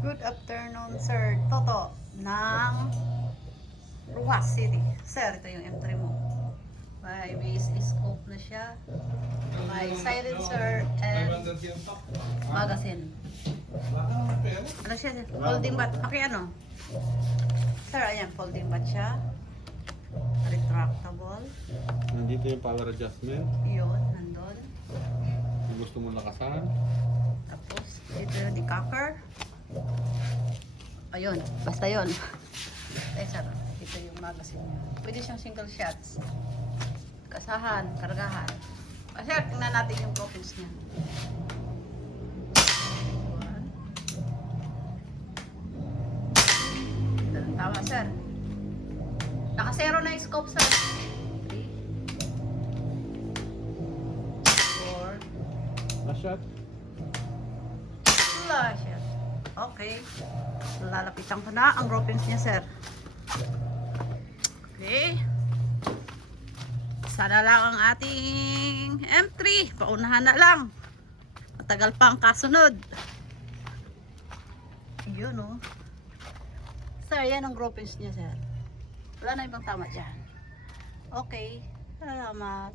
Good afternoon, Sir Toto ng Ruas City. Sir, ito yung M3 mo. May base scope na siya. May silencer and magazine. Ano siya? Folding bat. Ano? Sir, ayan, folding bat siya. Retractable. Nandito yung power adjustment. Yun, nandun. Kung gusto mo lakasan. Tapos, ito yung decocker. Ayun, basta yun. Ay, sir, ito yung magazine niya. Pwede siyang single shots. Kasahan, kargahan. Sir, tingnan natin yung profits niya. Tama, sir. Naka-zero na yung scope, sir. 3, 4, Last shot. flash. Okay. Lalapitan ko na ang ropings niya, sir. Okay. Sana lang ang ating M3. Paunahan na lang. Matagal pa ang kasunod. Yun, oh. Sir, yan ang ropings niya, sir. Wala na ibang tama dyan. Okay. Salamat.